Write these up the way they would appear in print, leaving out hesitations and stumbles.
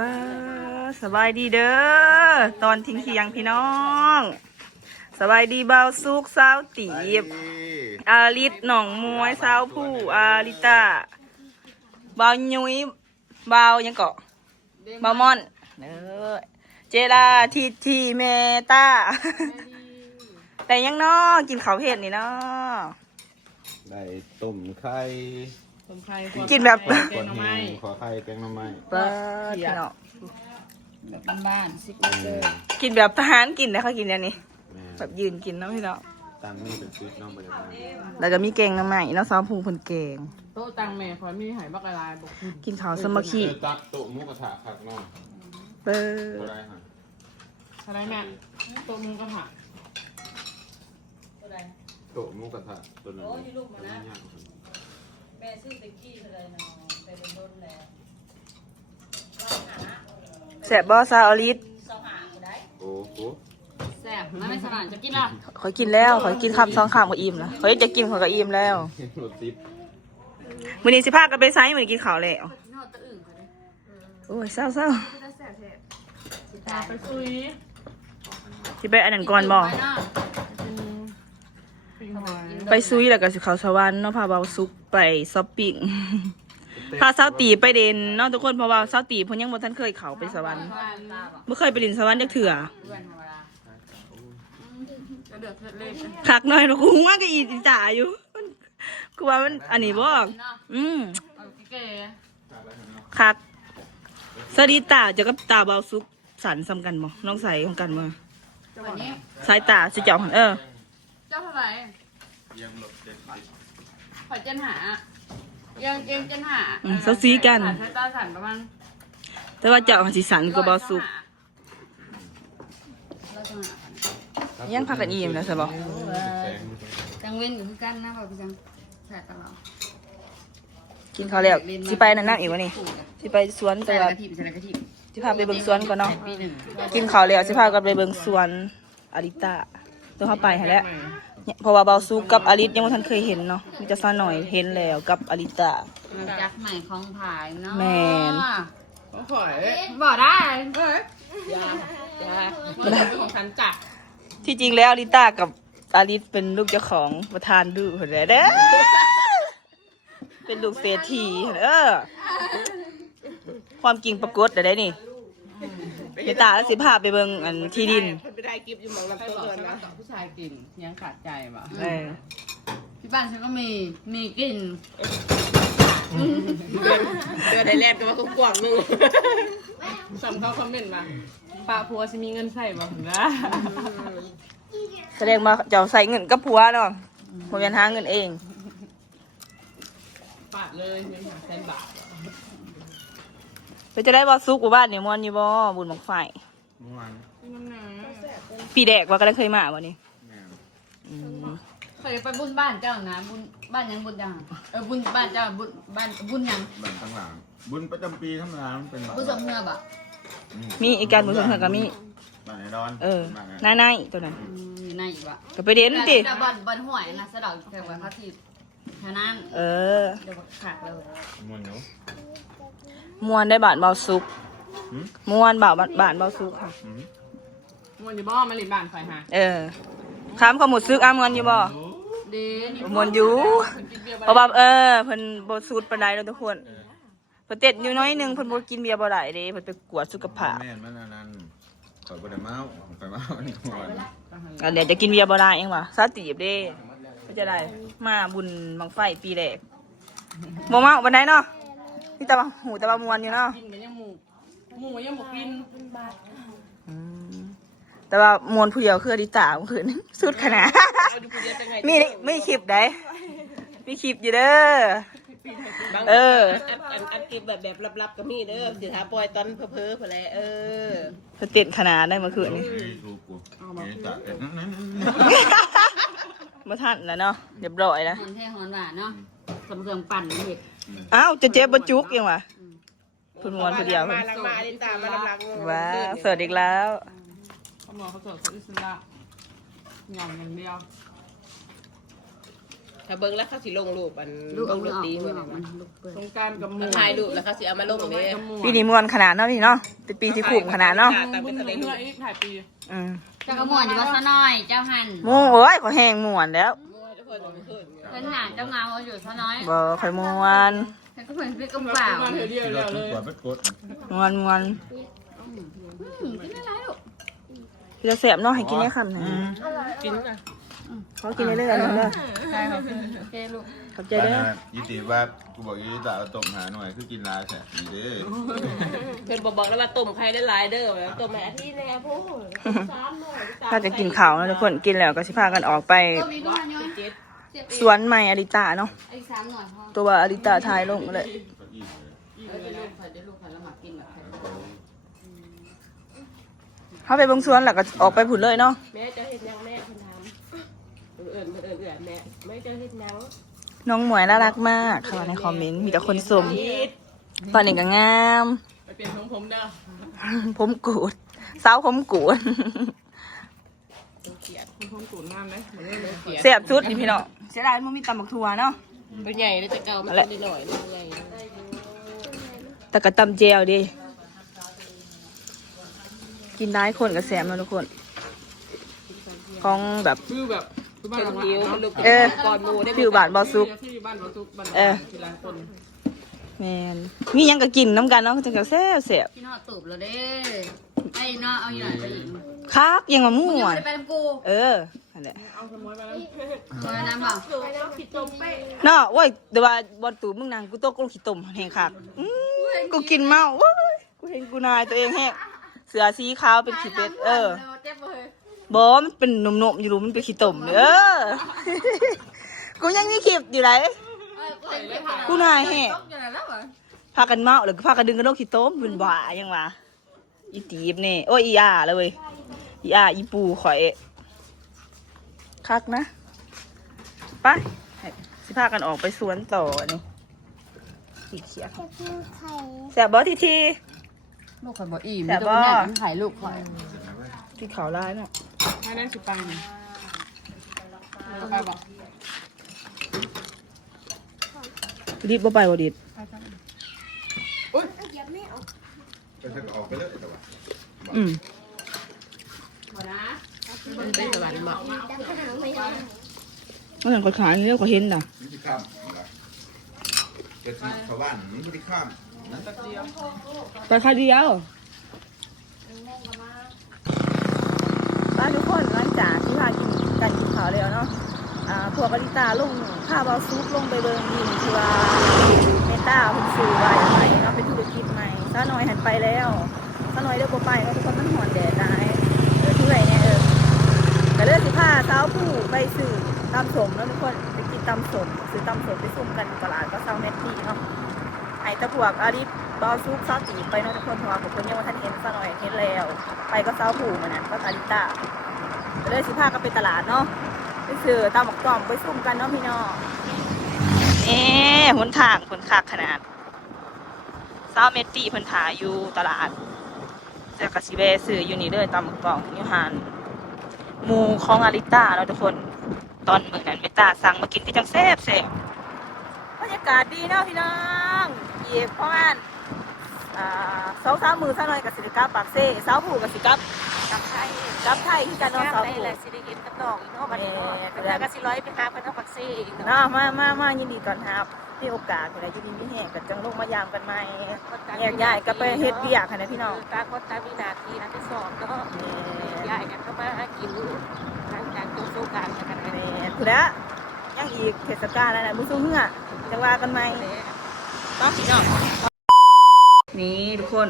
ว้าสบายดีเด้อตอนทิ้งเที่ยงพี่น้องสบายดีเบาซุกสาวตีบอาลิศหนองมวยสาวผู้อาลิตาเบายุ้ยเบายังเกาะเบามอนเจลาทีเมตาแต่ยังน้อกินข้าวเผ็ดนี่เนาะได้ต้มไข่กินแบบ คนแห้งขอไข่แป้งหน่อไม้ เปิดพี่น้อง แบบบ้านซิกเนเจอร์ กินแบบทหารกินนะเขากินอย่างนี้แบบยืนกินเนาะพี่น้อง ตังนี่เป็นชุดน้องบริการ แล้วก็มีแกงน้ำใหม่น้องสาวพุงคนแกง โต๊ะตังแม่คอยมีหายบักอะไรบอกคุณ กินข้าวสมาธิ ตักโต๊ะหมูกระทะผักน้อง เปิด อะไรฮะ อะไรแม่โต๊ะมึงก็หัก โต๊ะหมูกระทะตัวนั้น แม่ซื้อตะกี้เท่าไรเนาะแต่เป็นต้นแล้ว แสบบอซาอลิส สองหางก็ได้ โอ้โห แซ่บนั่นไม่สนานจะกินอ่ะ ขอยกินแล้วขอยกินคำ2 คำก็อิ่มแล้วขอยจะกินขอยก็อิ่มแล้ว รถติด มื้อนี้สิพากันไปไซส์มื้อนี้กินข้าวแล้ว นอดตะอึ่งเขาได้ โอ้ยเศร้า ตาไปซุย สิไปอันนั้นก่อนบ่ไปซุยแล้วก็สิเข้าสวรรค์เนาะพาเบาซุกไปช้อปปิ้ง พาสาวตีไปเด่นเนาะทุกคนเพราะว่าสาวตีเพิ่นยังบ่ทันเคยเข้าไปสวรรค์บ่เคยไปเล่นสวรรค์จักเทื่อ ก็เดือดเล็ก คักหน่อยเนาะกูว่าก็อีจ่าอยู่มันกูว่ามันอันนี้บ่อืม เก๋ คักสวัสดีตาเจะกับตาเบาซุกสันซ้ำกันบ่น้องใสของกันบ่ วันนี้ สายตาสิเจ้าหั่นเจ้าเท่าไหร่ ยังรถเด็ด ขอเจนหายังเจนหา เซาซีกัน ใช้ตาสั่นประมาณ แต่ว่าเจ้าหันสิสันก็เบาซุกยังพากันอิ่มแล้วใช่บ่ จังเว้นอยู่คือกันนะบอกพี่จังแซ่บตลอด กินข้าวแล้วสิไปนั่นอีกวะนี่สิไปสวนแต่ ใส่ ว่า กะทิใส่กะทิ สิพาไปเบิ่งสวนก่อนเนาะ ปีหนึ่ง กินข้าวแล้วสิพากันไปเบิ่งสวนอาริตาตัวเข้าไปให้แล้วเนี่ยเพราะว่าเบาซุกกับอาริตยังบ่ทันเคยเห็นเนาะมีแต่ซะหน่อยเห็นแล้วกับอาริตา จักใหม่ของผายเนาะ แม่น บอกได้ ยาของฉันจัก ที่จริงแล้วอาริตากับอาริตเป็นลูกเจ้าของประธานดูเพิ่นแหละเด้อเป็นลูกเศรษฐีความจริงปรากฏได้นี่อาริตาแล้วสิพาไปเบิ่งอันที่ดิน ไปได้กิฟต์อยู่หมองลำต้นนะ ผู้ชายกินยังขาดใจป่ะ เออ ที่บ้านฉันก็มีกิน เดือนได้แลบกันว่าเขากวางนึงสำเขาคอมเมนต์มาป้าผัวจะมีเงินใส่บ่ถึงนะ แสดงว่าเจ้าใส่เงินกับผัวเนาะบ่แม่นหาเงินเอง ปาดเลยเงิน100,000 บาท เพิ่นจะได้บ่ซุกบ่บ้านนี่ม่วนอยู่บ่บุญบังไฟ เมื่อวาน ปีแดกว่าก็ได้เคยมาบ่นี่ แม่ เคยไปบุญบ้านเจ้านะบุญบ้านยังบุญยังบุญบ้านเจ้าบุญบ้านบุญยัง บันทั้งหลังบุญประจำปีทั้งหลังเป็นแบบ บุญสมเงือบ่ มีอีกการบุญสมเพิ่นก็มี บ้านไอ้ดอน หน้าตัวนั้น อยู่ในอีกบ่ ก็ไปเด่นติ แต่บอลห่วยนะสะดอกแค่ว่าเขาทีเท่านั้น เออ เดี๋ยวขาดเลย มวนเนาะ ม่วนได้บาทเบาซุกม่วนบาทเบาซุกค่ะ มันอยู่บ่มาลินบ้านไฟหา ถามเขาหมดซึกม่วนอยู่บ่ เด่น ม่วนอยู่เพราะว่าเพิ่นบ่สูดปานใดเนาะทุกคนเพิ่นเต็ดอยู่น้อยหนึงเพิ่นบ่กินเบียร์บ่ได้เด้เพิ่นไปกวดสุขภาพ แม่นมันนั่นข่อยบ่ได้เมาข่อยเมาอันนี้ก่อน อันเดี๋ยวจะกินเบียร์บ่ได้เองว่ะซาตีบเด้ก็จะได้มาบุญบังไฟปีแรกบ่เมาปานใดเนาะนี่แต่ว่าหูแต่ว่ามวนอยู่เนาะ กินกันยังหมูยังหมูกิน แต่ว่ามวนผู้เดียวคืออดิตาเมื่อคืน สุดขนาด เอาอยู่คนเดียวจังไง มีคลิปได้มีคลิปอยู่เด้ออันเก็บแบบลับๆก็มีเด้อสิถาปล่อยตอนเพ้อๆพอแล้วเพิ่นเต้นขนาดได้เมื่อคืนนี้ ถูกกูนี่จัดเอ็ดนั่น บ่ทันแล้วเนาะเรียบร้อยแล้ว หอนแท้หอนหวานเนาะสำเริงปั่นเห็ด อ้าวจะเจ็บบ่จุกยังวะเพิ่นมวนผู้เดียว มา เพิ่น ลังมาลินตามาลังลัง ว้าวสวัสดีแล้ว เขาบอกเขาเสิร์ฟเขาอิสระยอมอย่างเดียว ถ้าเบิ่งแล้วเขาสิลงรูปอัน ลูก เบิ่ เอา ง ลู ด ก นตรี อ เพิ่น อกมันลูกเปิด สงกรารกับหมู ถ่ายรูปแล้วเขาสิเอามาลงเด้ ปีนี้มวนขนาดเนาะพี่เนาะเป็นปีที่คุ้มขนาดเนาะ ตาม บุ เป็น ญ ทะเล เพื่ออีกถ่ายปี อืม เจ้ากระมวลอยู่ว่าซะน้อยเจ้าหัน ม่วงโอ้ยขอแห้งม่วนแล้ว ทุกคนบ่ขึ้น เพิ่นหนาเจ้าเงาอยู่ซะน้อย บ่ค่อยม่วน แต่ก็เหมือนเป็นกำเปล่า มาเถอะเดียว ที่ เดี เรา ยวเล ทุก ย ตัวเป็นกด ม่วนม่วน กินอะไรลูก พี่จะแสบเนาะให้กินได้คำหนึง กินนะ เขากินได้เรื่อยๆเนาะ ใช่ครับโอเคลูก ขอบใจเด้อ ยี่ตีว่ากูบอกยี่ตาเอาตบหาหน่อยคือกินลายแท้ดีเด้อ เพิ่นบอกแล้วว่าต้มไข่ได้หลายเด้อแล้วต้มแม่อาทิตย์แน่พูด3หน่อย ถ้าจะกินข้าวเนาะทุกคนกินแล้วก็สิพากันออกไป ก็มีลูกน้อย เจ็ด เจ็บ สวนใหม่อริตาเนาะ อีก3หน่อยพอ ตัวว่าอริตาทายลงเลย จะลูกค่ะจะลูกค่ะแล้วหมักกินแบบ เขาไปเบงสวนแล้วก็ออกไปผุดเลยเนาะ แม่จะเฮ็ดหยังแม่เพิ่นถามเอิ้นแม่แม่จะเฮ็ดหยัง น้องหมวยน่ารักมากเขาว่าในคอมเมนต์มีแต่คนชม คิด ตอนนี้ก็งาม ไปเปลี่ยนของผมเด้อ ผมกูดสาวผมกูด ผมตูนงามไหมเหมือนเดิม เสียบชุดนี่พี่เนาะเสียดายมันมีตำบักทัวเนาะ ตัวใหญ่ได้แต่เก่ามันตัวน้อยๆใหญ่ แต่ก็ตำเจลดิกินได้คนกับแสบเนาะทุกคนของแบบ คือแบบคือบ้าน เพิ่น เรา หิว เนาะ ลูก เออ ก่อนหมู่ได้ ฟิวบาทบอซุก ที่บ้านเราทุกบ้าน เออ ทีละคน แมนมีหยังก็กินน้ำกันเนาะจังกับแซ่บแซ่บ พี่น้อตูบแล้วเด้ไอ้น้อเอาอยู่ไหนไปอีก ครับยังมาม่ มึง ว ไม่ น ได้ไปน้ำกู เออนั่นแหละ เอาขโมยไปแล้ว มาน้ำบ่า เนาะโว้ยเดี๋ยวว่าบอลตูมึงนางกูโตกกูขี้ตุ่มแหงคักกูกินเมาโว้ยกูเห็นกูนายตัวเองแฮกเสือสีขาวเป็นขี้เป็ดเจ็บเลย บอมันเป็นนมๆอยู่รู้มันเป็นขี้ตุ่มเด้อ กูยังมีคลิปอยู่ไหนกูนายแฮกพากันเมาหรือพากันดึงกระโดดขี้ต้มเป็นบ่ายังวะอีตีบนี่โอ้ยอีอาเลยเว้ยอีอาอีปูข่อยคักนะไปสิพากันออกไปสวนต่อนี่สีเขียวแสบบอทีที ลูกข่อยบ่อิ่ม แต่บ่ ถ่ายลูกข่อย ที่เขาร้ายเนาะ ให้นั่นสิปังไปบอก ดิบบ่ไปบ่ดิบ ก็จะออกไปเลยแต่ว่า อืม มันเป็นสวรรค์บ่ เมื่อไหร่ก็ขายนี่ก็เห็นน่ะ มันจะข้ามจะที่ชาวบ้านมันจะข้ามนะ ไปคาเดียวบ้านทุกคนหลังจากที่พากินกันกินข้าวแล้วเนาะพวกอลิตาลงพาเบาซุปลงไปเบิ่งดินคือว่าเมตาเพิ่นซื้อไว้ใหม่เนาะเป็นธุรกิจใหม่ซะหน่อยหันไปแล้วซะหน่อยเด้อบ่ไปเนาะทุกคนมันหอนแดดได้เทื่อยเนี่ยก็เลยสิพาสาวผู้ไปซื้อตำสมแล้วทุกคนไปกินตำสมซื้อตำสมไปซุ่มกันตลาดก็เซาแมทตี้เนาะไอ้ตะพวกอาริบอซุปซาตีไปเนาะทุกคนเพราะว่าผมยังว่าท่านเห็นซะหน่อยเห็นแล้วไปก็สาวผู้มันน่ะก็อาริตาก็เลยสิพากันไปตลาดเนาะไปซื้อตำบักจ่อมไปซุ่มกันเนาะพี่น้องหนทางผลคักขนาดซาวแมทตี้เพิ่นถ่ายอยู่ตลาดจะกะสิแวะซื้ออยู่นี่เด้อตำบักจ่อมอยู่หานหมูของอาริตาเราะทุกคนตอนมื้อนั้นเมตาสั่งมากินที่จังแซ่บแซ่บบรรยากาศดีเนาะพี่น้องอีกประมาณ2-3 มื้อซะหน่อยก็สิได้กลับปากเซ่สาวผู้ก็สิกลับไทยที่กันเนาะสาวผู้ สิได้เห็นกับน้องอีกเนาะบัดนี้แล้วก็สิร้อยไปหาเพิ่นเอาปักซี่อีก เนาะมายินดีต้อนรับมีโอกาสเวลาอยู่ดีมีแห่งกันจังลงมายามกันใหม่แยกย้ายก็ไปเฮ็ดเวียกค่ะนะพี่น้อง ตาคนตามีหน้าที่นะไปสอบเนาะย้ายกันเข้ามาหากินหลังจากจบสงกรานต์กัน แม่ผู้ละยังอีกเทศกาลนั่นน่ะมื้อสู้เหือจังว่ากันใหม่เนาะพี่น้องนี่ทุกคน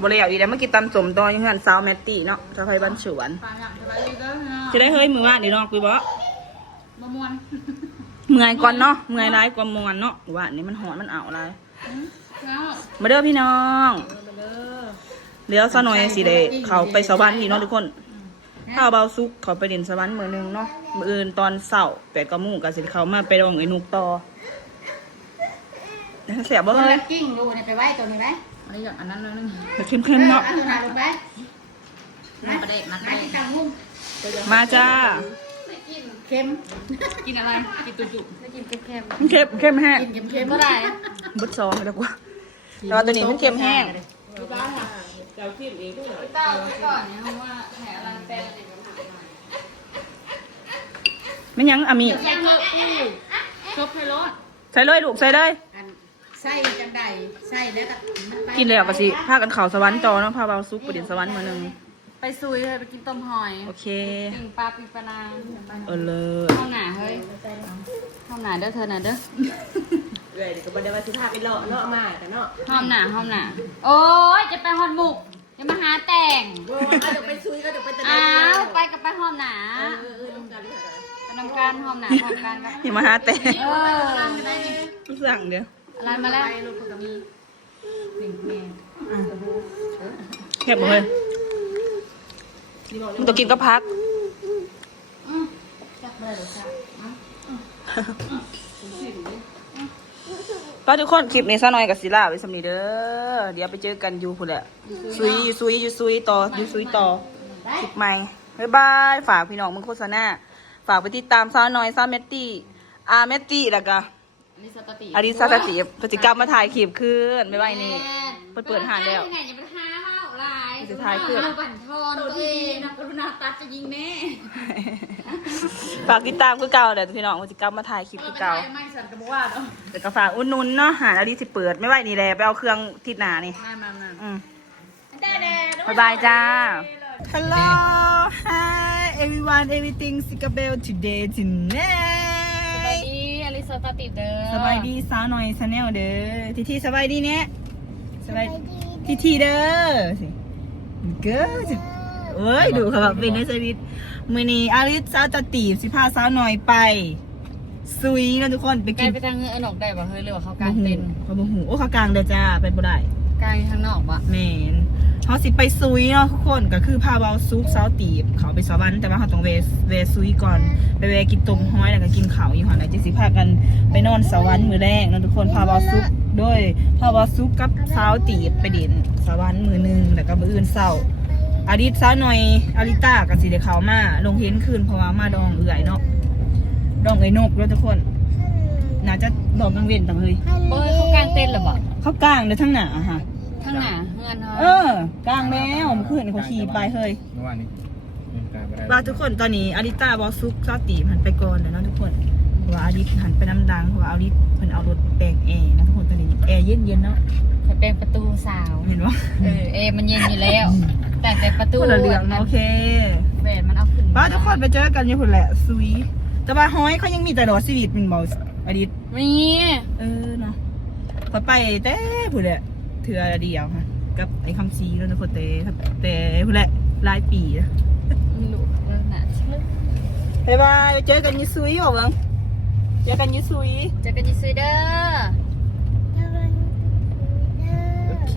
บ่แล้วอีแล้วมากินตำส้มต่ออยู่เฮือนสาวแมตตี้เนาะสะพายบ้านสวน ปลาหนักสบายดีเด้อเนาะ จะได้เฮ้ยมื้อวานนี่เนาะคุยบ่ มะม่วน เมื่อยก่อนเนาะเมื่อยร้ายกว่ามวนเนาะว่านี่มันหอนมันเอาอะไร แล้ว มาเด้อพี่น้องเดี๋ยวซะหน่อยสิได้เขาไปสวรรค์นี่เนาะทุกคนถ้าเบาซุกเขาไปเด่นสวรรค์มื้อนึงเนาะมื้ออื่นตอนเช้า8 โมงก็สิเขามาไปดองไอ้นุกต่อเสียบ่ คน เฮ้ย ละกิ้งดูเนี่ยไปไว้ตัวนี้ไหมอะไรอย่างอันนั้นนึง เข้มๆเนาะ อันนั้นลงไปมาประเด็นมาประเด็น มาจ้า เค็ม กินอะไรกินตุจุ ไม่กินเค็ม มันเข้มแห้ง กินเค็มก็ได้ เบิดซองเลยดีกว่าแต่ว่าตัวนี้มันเค็มแห้ง เจ้าคิดเองด้วย เต้าไปก่อนเนี่ยเพราะว่าแผลอะไรเป็น ไม่ยังอามี ยังเถอะ ชบให้รถ ใส่เลยลูกใส่เลย ใส่จังใดใส่แล้วก็ กินแล้วก็สิพากันเข่าสวรรค์จอเนาะพาเบาซุกประเด็นสวรรค์มาหนึ่ง ไปซุยเลยไปกินต้มหอย โอเค ปิ้งปลาปิ้งปลานาง เลย ข้าวหนาเฮ้ยข้าวหนาเด้อเธอหนาเด้อ เลยเดี๋ยวก็บอกได้ว่าสิพาไปเลาะมาแต่เนาะ ห้อมหนาโอ้ยจะไปฮอดหมุกจะมาหาแต่ง เดี๋ยวไปซุยก็เดี๋ยวไปตะ อ้าวไปกับไปห้อมหนา ต้องการด้วย ไปนำการห้อมหนาห้อมกันกับ อย่ามาหาแต่ เออ สั่งเดี๋ยว อะไรมาแล้ว รถก็มี แคบเลยมึงต้องกินก็พัก จักเลยหรือจัก ก็ทุกคนคลิปนี้ซะหน่อยกับศิลาไว้สำนีเด้อเดี๋ยวไปเจอกันอยู่พุ่นแหละซุยต่อคลิปใหม่บ๊ายบายฝากพี่น้องมึงโฆษณาฝากไปติดตามซาวน้อยซาวเมตตี้เมตตี้แล้วก็ อันนี้สตติ อาริซาสติพฤติกรรมมาถ่ายคลิปคืนไม่ไหวนี่ เปิดหาแล้ว ไงอย่าไปหาเมาลาย สุดท้ายคือ บั่นทอนตัวเองนะกรุณาตัดจะยิงแน่ ฝากติดตามคือเก่าเดี๋ยวพี่น้องพฤติกรรมมาถ่ายคลิปคือเก่า ไม่สั่นกระบอกว่าเนาะ แต่ก็ฝากอุ่นนุนเนาะหาอาริสิเปิดไม่ไหวนี่แหละไปเอาเครื่องทิศหนานี่ มา อืม ๆ บ๊ายบายจ้า Hello hi everyone everything Sikabel today สวัส tonight ดีอลิซาตาติเด้อ สบายดีสาวหน่อยชาแนลเด้อทีสบายดีเนี่ยสบายทีเด้อสิเก้อสิเอ้ยดูค่ะแบบเป็นในสวิตมือนี้อาริสาวจะตีบสิพาสาวหน่อยไปซุยนะทุกคนไป ไกล กิน ไปทางเงือนอกได้ป่ะเฮ้ยหรือว่าเขากลางเต็นท์ เขาบอกหูโอ้เขากลางเด้อจ้าไปบ่ได้ กลางทางนอกป่ะ แมนเขาสิไปซุยเนาะทุกคนก็คือพาเบาซุปซาวตีบเขาไปสวรรค์แต่ว่าเขาต้องเวซุยก่อนไปแวะกินต้มห้อยแล้วก็กินข้าวอยู่หันไหนจะสิพากันไปนอนสวรรค์มื้อแรกเนาะทุกคนพาเบาซุปด้วยพาเบาซุปกับซาวตีบไปเด่นสวรรค์มื้อหนึงแล้วก็มื้ออื่นเช้าอาริตซาวหน่อยอาริต้าก็สิได้เข้ามาลงเห็นคืนเพราะว่ามาดองเอื่อยเนาะดองไอ้นกเนาะทุกคนน่าจะดองกลางเว้นต่างเลย เฮ้ยเขากลางเต็นท์หรือเปล่า เขากลางเด้อทั้งหน้าอะค่ะ ทางหนาเงินเขา กลางแล้วเมื่อคืนเขาขี่ไปเฮ้ย เมื่อวานนี้การไปได้ ว่าทุกคนตอนนี้อาริต้าบอสซุกซาตีหันไปก่อนแล้วเนาะทุกคนเพราะว่าอาริตหันไปน้ำดังเพราะว่าอาริตเพิ่นเอารถแปลงแอร์นะทุกคนตอนนี้แอร์เย็นๆเนาะ เขาเป็นประตูสาว เห็นว่า มันเย็นอยู่แล้ว แต่ประตู คนละเรื่องเนาะโอเค แหวนมันเอาขึ้น ว่าทุกคนไปเจอกันอยู่พุ่นแหละซุยแต่ว่าฮ้อยเขายังมีแต่ดอกชีวิตเป็นบอสอาริต นี่ เนาะพอไปแต่พุ่นแหละเถื่อเดียวค่ะกับไอ้คำซีแล้วทุกคนแต่พุ่นแหละหลายปีอะ ไม่รู้เรื่องหนาชื่อ บ๊ายบายเจอกันอยูซุยบอกเบิ่งเจอกันอยูซุย เจอกันที่ซีเดอร์ โอเค